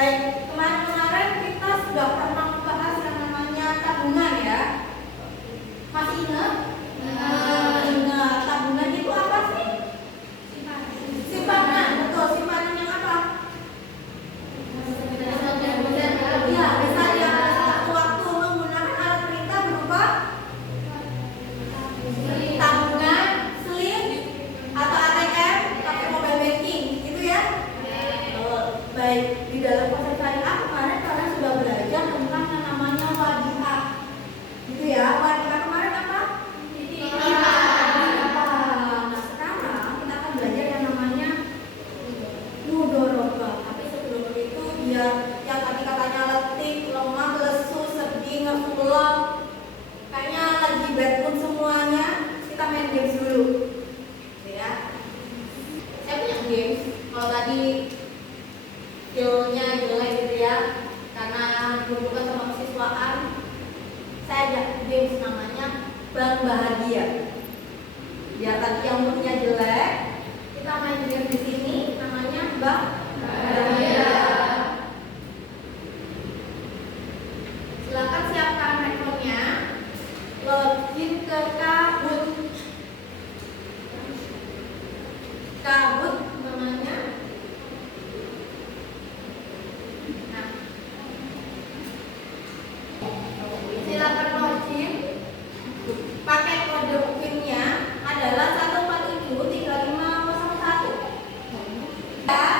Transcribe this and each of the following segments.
Baik, kemarin-kemarin kita sudah pernah membahas yang namanya tabungan ya. Masih ingat? Ingat. Tabungan itu apa sih? Simpanan. Betul, simpanan yang apa? Ya, bisa dia waktu menggunakan alat perintah berupa tabungan, slip, atau ATM, pakai mobile banking, gitu ya? Baik, di dalam konsentrasi A kemarin kalian sudah belajar tentang yang namanya wadiah, gitu ya. Wadiah kemarin apa? Nah, sekarang kita akan belajar yang namanya mudhorobah. Tapi sebelum itu biar yang tadi katanya letih, lemah, lesu, sedih, ngefulok, kayaknya lagi bad mood semuanya, kita main games dulu, gitu ya. Saya punya games. Kalau tadi skillnya jelek gitu ya, karena dihubungkan sama kesiswaan, saya ajak games namanya Bank Bahagia. Biar tadi yang moodnya jelek, kita main game di sini namanya Bank Bahagia. Silakan siapkan handphonenya, login ke Kahoot. Kahoot namanya. Silakan login. Pakai kode PIN-nya adalah 1473501. Ya,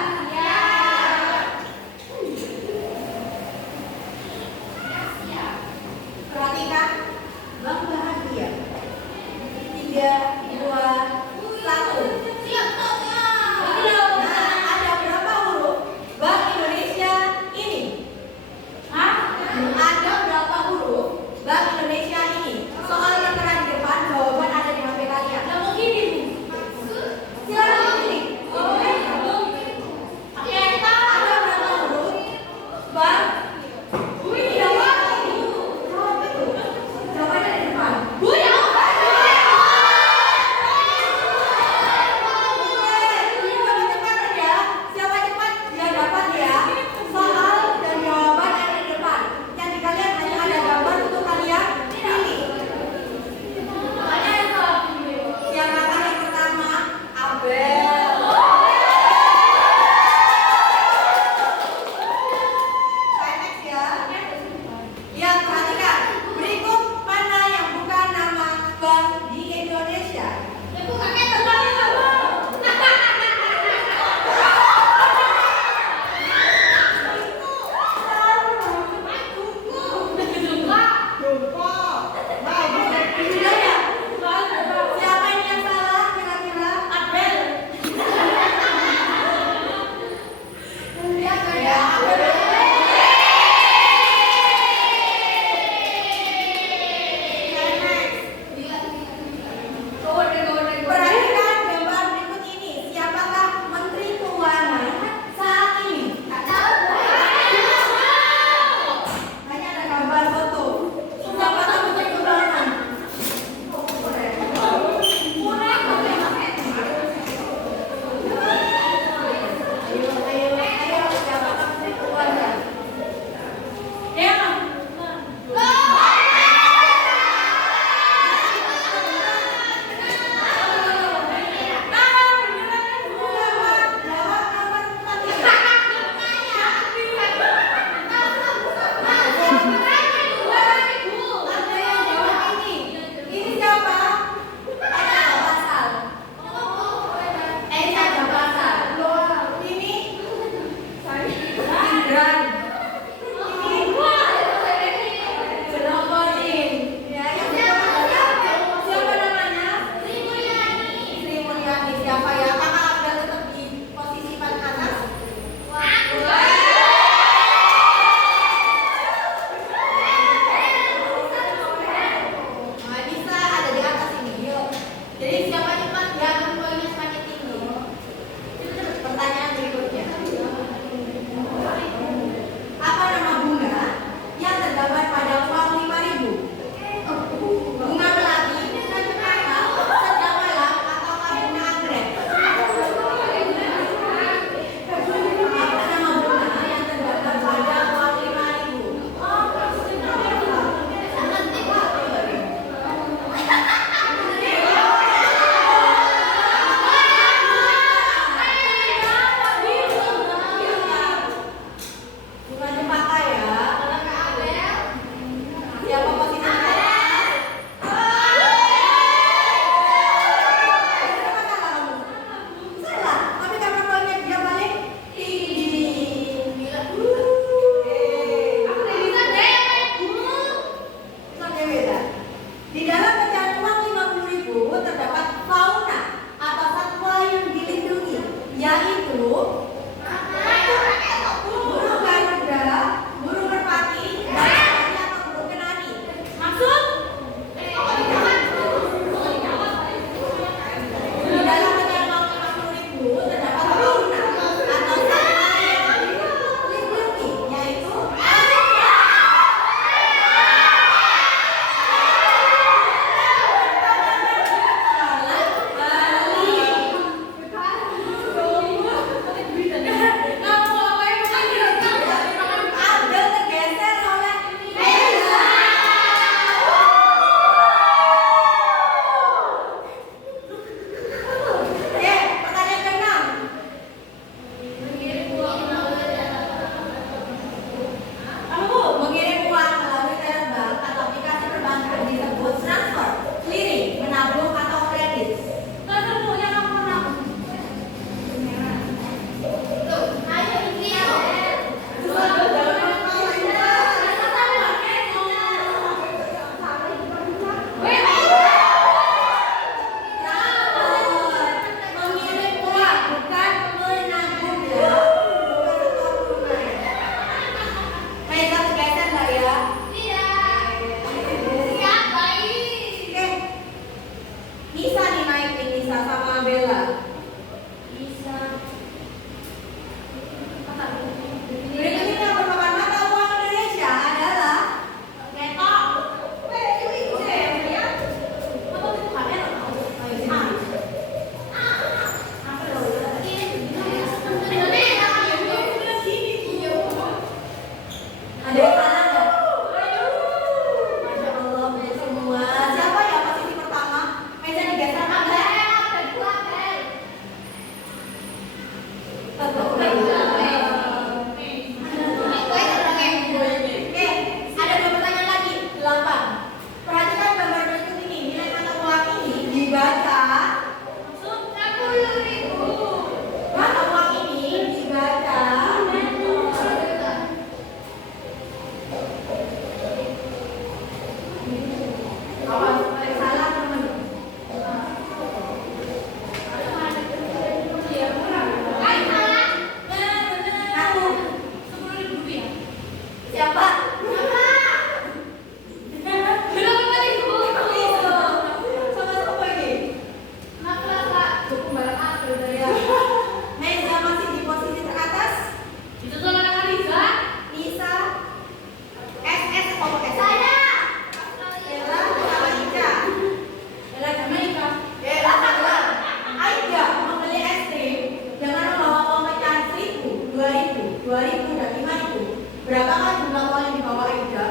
Berapa kan jumlah uang yang dibawa Aida?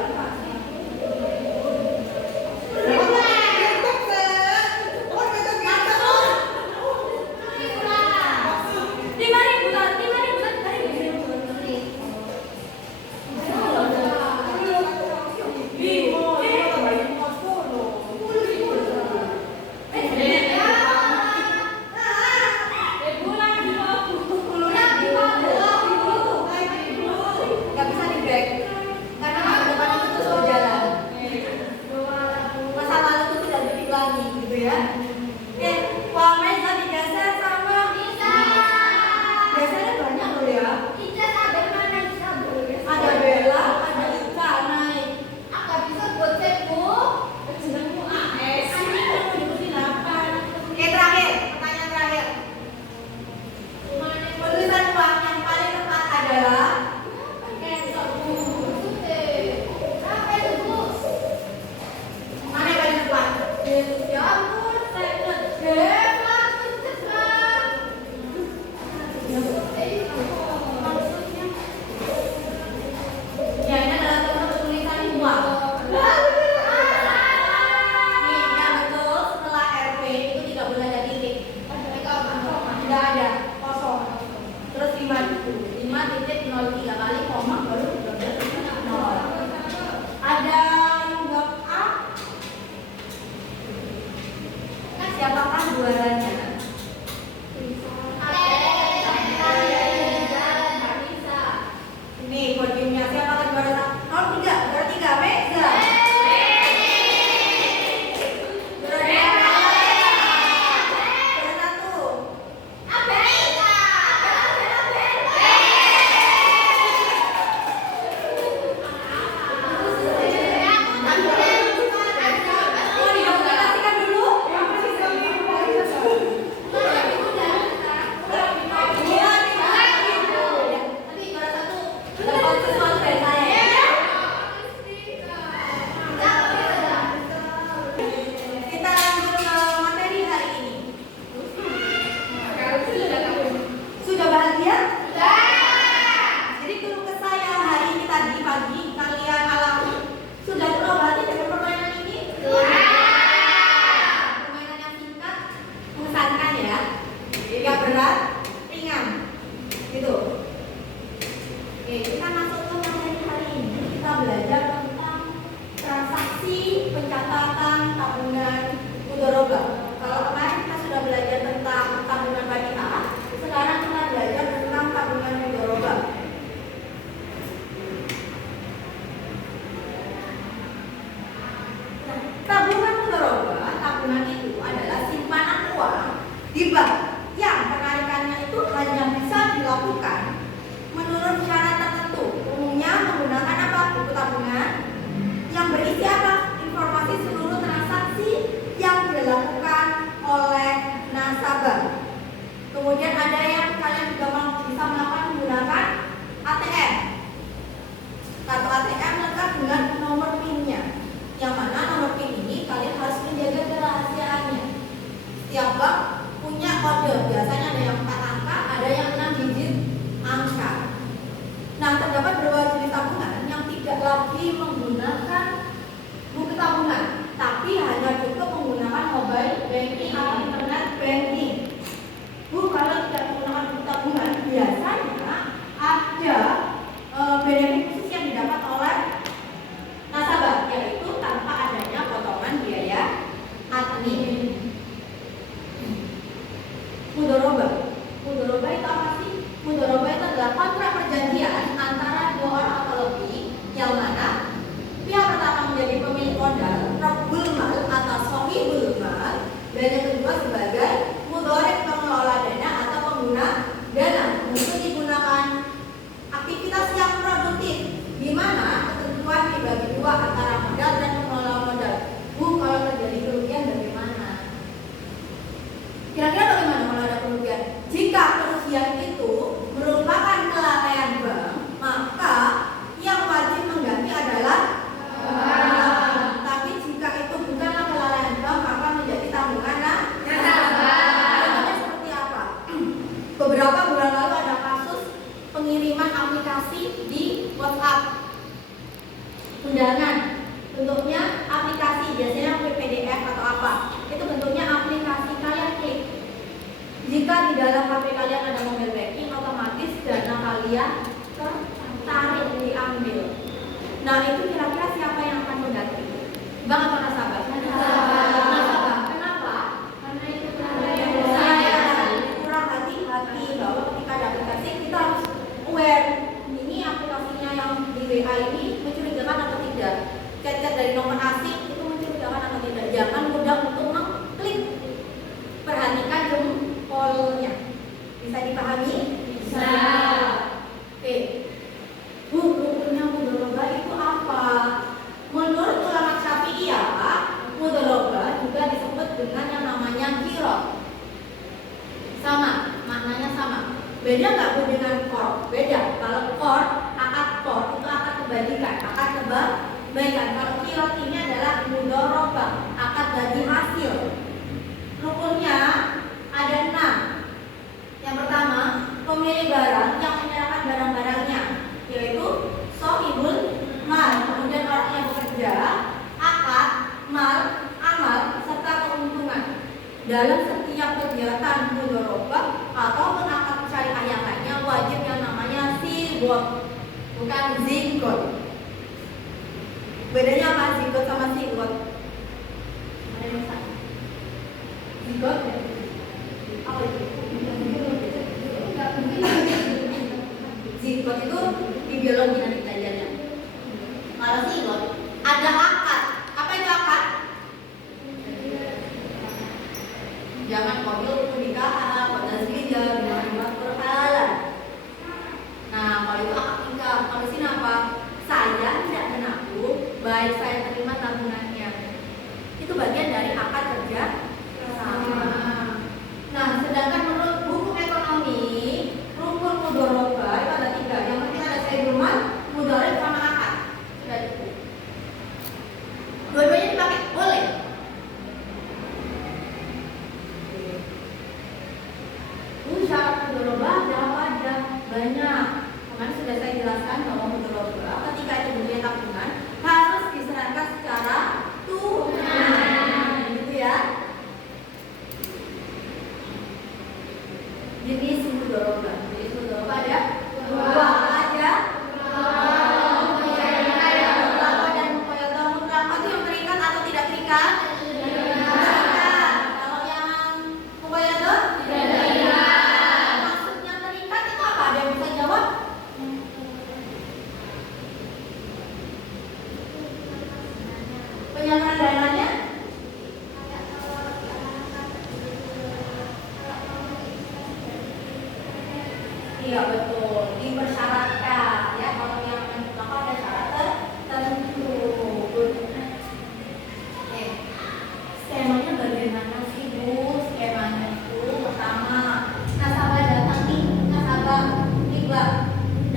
undangan. Bentuknya aplikasi, biasanya PDF atau apa. Itu bentuknya aplikasi, kalian klik. Jika di dalam HP kalian ada mobile banking, otomatis dana kalian tertarik diambil. Nah, itu kira-kira siapa yang akan mengganti? Bang atau nasabah? Nasabah. Kenapa? Karena itu kurang hati-hati bahwa ketika ada aplikasi kita harus aware. Ini aplikasinya yang di WA ini mencurigakan atau tidak? Chat-chat dari nomor asing itu mencurigakan atau tidak? Jangan mudah untuk mengklik. Perhatikan jempolnya. Bisa dipahami? Bisa. Oke. Rukunnya mudharabah itu apa? Menurut ulama Syafi'iyah, mudharabah juga disebut dengan yang namanya qira'ah. Sama, maknanya sama. Beda nggak Bu dengan qor? Beda. Kalau qor, akad qor itu akad kebalikan, akad kebaikan. Kalau qira'ah ini adalah mudharabah, akad bagi hasil. Rukunnya ada 6. Yang pertama, pemilik barang yang menyerahkan barang-barangnya, yaitu shahibul mal, kemudian orang yang bekerja, akad, mal, amal, serta keuntungan. Dalam setiap kegiatan mudharabah ataupun akad syariah yang lainnya wajib yang namanya sigot, bukan zigot. Bedanya apa zigot sama sigot? Ada yang sama? Zigot ya? Apa itu? Zigot itu di biologi nanti belajarnya. Kalau zigot ada akad. Apa itu akad? Jangan kodil nikah, kodil zwijah, jangan berhalan. Nah, kalau itu akad nikah. Kalau di sini apa? Saya tidak menabung, baik saya terima tabungannya. Itu bagian dari akad kerja sama. Nah, sedangkan menurut hukum ekonomi, rukun mudharabah itu ada 3. Yang penting ada sayyidul mal, mudharib sama akad. Sudah cukup. Dua-duanya dipakai, boleh. Syarat mudharabah ada apa aja? Banyak. Kemarin sudah saya jelaskan bahwa mudharabah ketika itu bentuknya tabungan harus diserahkan secara tunai, gitu ya. Jenis mudharabah. Jenis mudharabah ada 2 apa aja? Mutlaqah dan muqayyadah. Mutlaqah itu yang terikat atau tidak terikat? Terikat. Kalau yang muqayyadah? Tidak terikat. Maksudnya terikat itu apa? Ada yang bisa jawab? Penyaluran dananya? Iya betul, dipersyaratkan ya. Kalau yang mutlaqah ada syarat tertentu. Skemanya bagaimana sih Bu? Skemanya itu pertama, nasabah datang nih, nasabah di bank,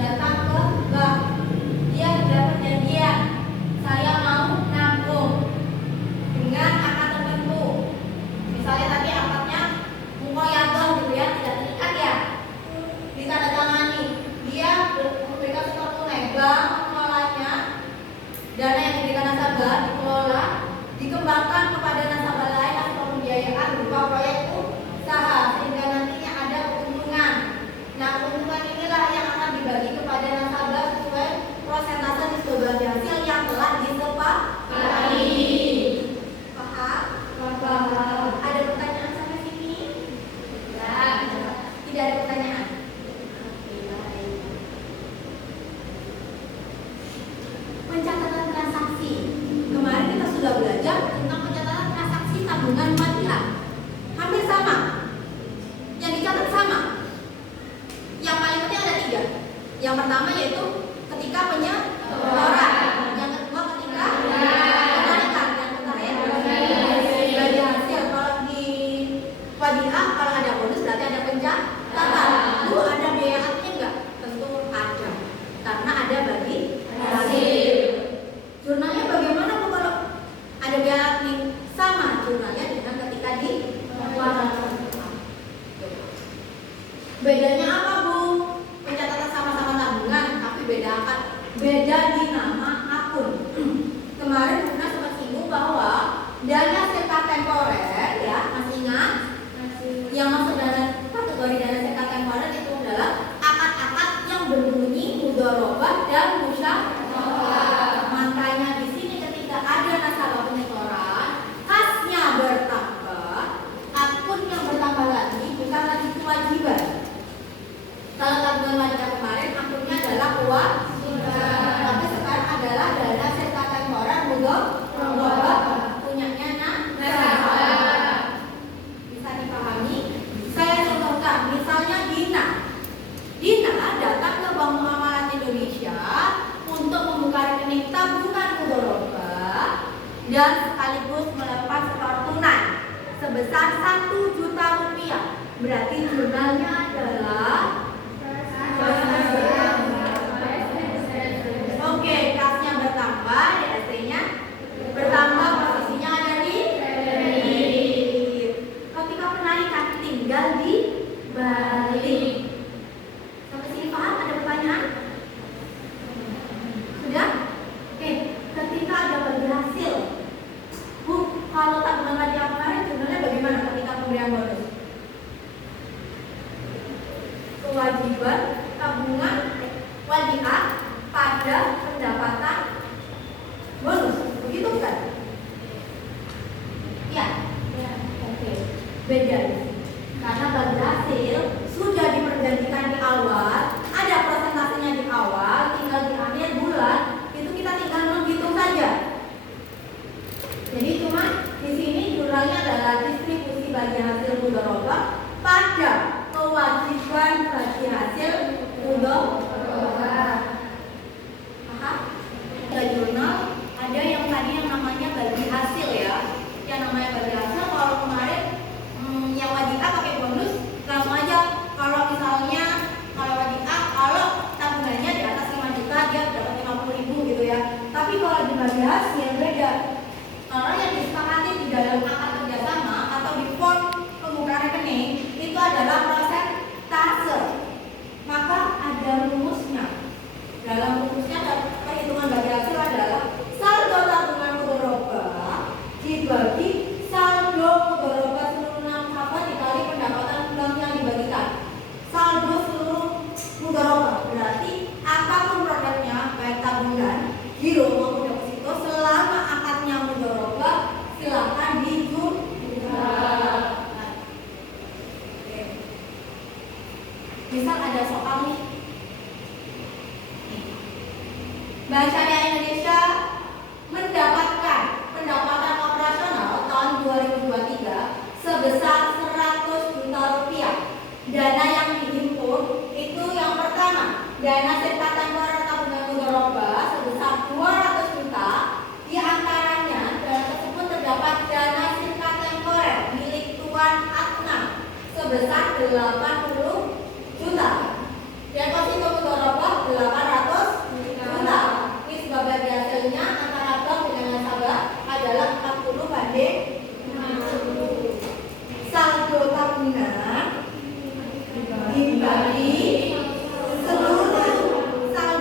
datang ke bank, dia sudah perjanjian, saya mau nabung dengan akad tertentu. Misalnya tadi akadnya muqayyadah gitu ya, tidak terikat ya. Ditandatangani, dia memberikan setor tunai, bank mengelolanya, dana yang diberikan nasabah dikelola, dikembangkan kepada nasabah lain atau pembiayaan berupa proyek usaha sehingga nantinya ada keuntungan. Nah, keuntungan inilah yang akan dibagi kepada nasabah sesuai prosentase distribusi hasil yang telah disepakati. Paham? Paham. Ada pertanyaan sampai sini? Tidak ada pertanyaan. Pencatatan transaksi. Kemarin kita sudah belajar tentang pencatatan transaksi tabungan wadiah. Hampir sama. Yang dicatat sama. Yang paling penting ada 3. Yang pertama yaitu ketika penyeluruhan. Yang kedua ketika penarikan. Yang terakhir bagi hasil. Kalau di wadiah kalau ada bonus berarti ada pencatatan. Bu, ada biaya adminnya enggak? Tentu ada. Karena ada bagi hasil. Jurnalnya bagaimana Bu kalau ada biaya admin? Sama jurnalnya dengan ketika di bedanya apa Bu? Pencatatan sama-sama tabungan tapi beda akad, beda di nama akun. kemarin Bunda sempat singgung bahwa dana serta temporer, ya, masih ingat? Yang masuk dalam kategori dana serta temporer itu adalah akad-akad yang berbunyi mudharabah dan musyawarah. Makanya di sini ketika ada nasabah penyetoran, kasnya bertambah, akun yang bertambah lagi bukan lagi kewajiban. Kalau tabungan wanita kemarin akunnya adalah kewajiban, tapi sekarang adalah dana serta temporer mudharabah punyanya nasabah. Bisa dipahami? Saya contohkan, misalnya Dina datang ke Bank Muamalat Indonesia untuk membuka rekening tabungan mudharabah dan sekaligus melepas setor tunai sebesar 1 juta rupiah. Berarti jurnalnya adalah oke, kasnya bertambah, DST-nya bertambah, posisinya ada di kredit. Ketika penarikan tinggal dibalik. Sampai sini paham? Ada pertanyaan? Sudah? Oke, ketika ada bagi hasil, Bu, kalau tabungan lagi kemarin jurnalnya bagaimana ketika pemberian bonus? Kewajiban tabungan wadiah pada pendapatan bonus, begitu kan? Ya, oke. Beda, karena bagi hasil sudah diperjanjikan di awal, ada persentasenya di awal, tinggal di akhir bulan itu kita tinggal menghitung saja. Jadi cuma di sini jurnalnya adalah distribusi bagi hasil mudharabah pada kewajiban bagi hasil mudharabah. Paham? Ada jurnal, ada yang tadi yang namanya bagi hasil, ya. Yang namanya bagi hasil kalau kemarin yang wadiah pakai bonus langsung aja. Kalau misalnya kalau wadiah, kalau tabungannya di atas 5 juta dia dapat 50.000 gitu ya. Tapi kalau dibagi hasil beda. Karena yang disepakati di dalam akad kerjasama atau di form pembukaan rekening itu adalah persentase. Maka ada rumusnya. Dalam rumusnya perhitungan bagi hasil adalah saldo tabungan mudharabah dibagi saldo mudharabah seluruh nasabah dikali pendapatan bulan yang dibagikan. Saldo seluruh mudharabah berarti apapun produknya, baik tabungan, giro maupun deposito, selama akadnya mudharabah silakan dijumlah. Misal ada soal nih, Bank Syariah Indonesia mendapatkan pendapatan operasional tahun 2023 sebesar 100 juta rupiah. Dana yang dihimpun itu yang pertama, dana serta temporer tabungan mudharabah sebesar 200 juta. Di antaranya dana tersebut terdapat dana serta temporer milik Tuan Atna sebesar 80 juta. Deposito mudharabah 800 juta. Nisbah bagi hasilnya antara bank dengan nasabah adalah 40/60. Saldo tabungan dibagi seluruh saldo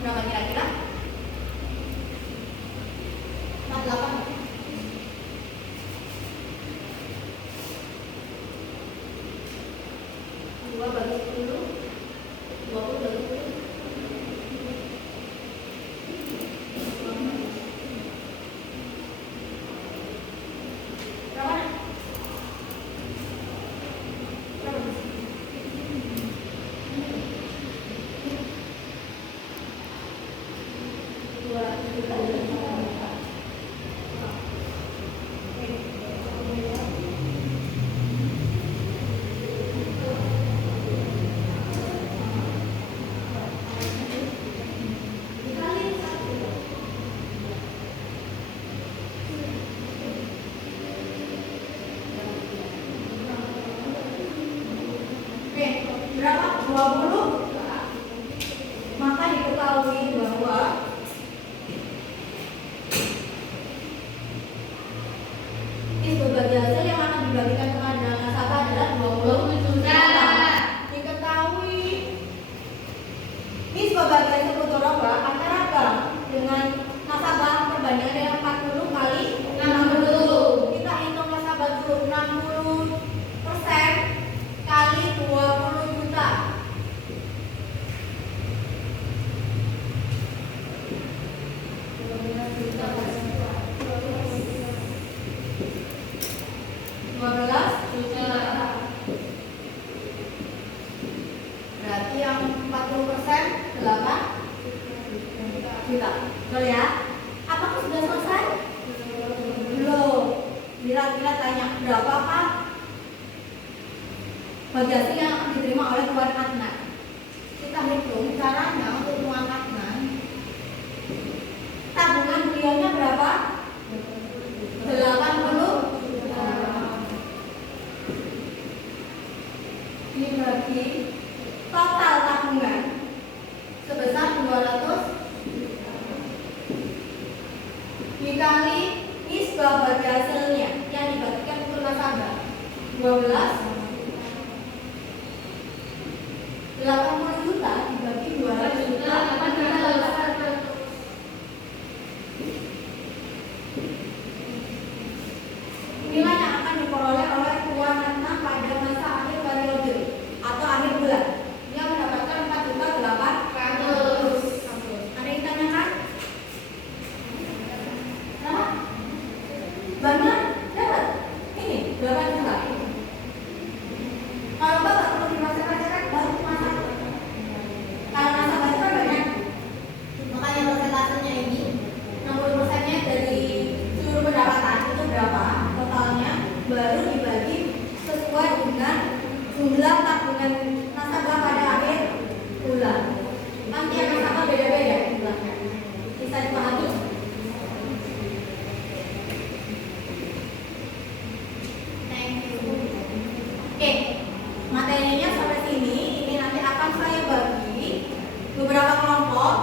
Berapa kira-kira? 48. Dua bagi 10, 20 bagi 10. Berapa? Berapa? Berapa? 20. Maka diketahui bahwa nisbah bagi hasil yang akan dibagikan kepada nasabah adalah 20 juta. Diketahui nisbah bagi hasil mudharabah antara bank dengan nasabah perbandingan dengan 40 kali 60. Kita hitung nasabah dulu, 60% kali 20 juta. Berarti yang 40% 8 juta. Betul ya? Apakah sudah selesai? Belum. Kira-kira tanya berapa Pak bagi hasil yang akan diterima oleh Tuan Adnan? Kita hitung caranya untuk Tuan Adnan. Tabungan beliaunya berapa? 80 juta. Dibagi total tabungan sebesar 200 dikali nisbah bagi hasilnya yang dibagikan untuk nasabah 12. 80 juta dibagi 200 juta 800. Inilah yang akan diperoleh oleh Tuan Adnan pada masa akhir periode atau akhir bulan. Dia mendapatkan 4.800. Ada yang ditanyakan? Kenapa? Banyak dapat. Ini 8 juta. Kalau Bapak perlu dimasak-masak baru dimasak. Kalau nasabah itu kan banyak. Makanya persentasenya ini 60%-nya dari seluruh pendapatan itu berapa totalnya, baru dibagi sesuai dengan jumlah tabungan nasabah pada akhir bulan. Nanti yang nasabah beda-beda jumlahnya. Bisa dipahami? Thank you. Oke, materinya sampai sini. Ini nanti akan saya bagi beberapa kelompok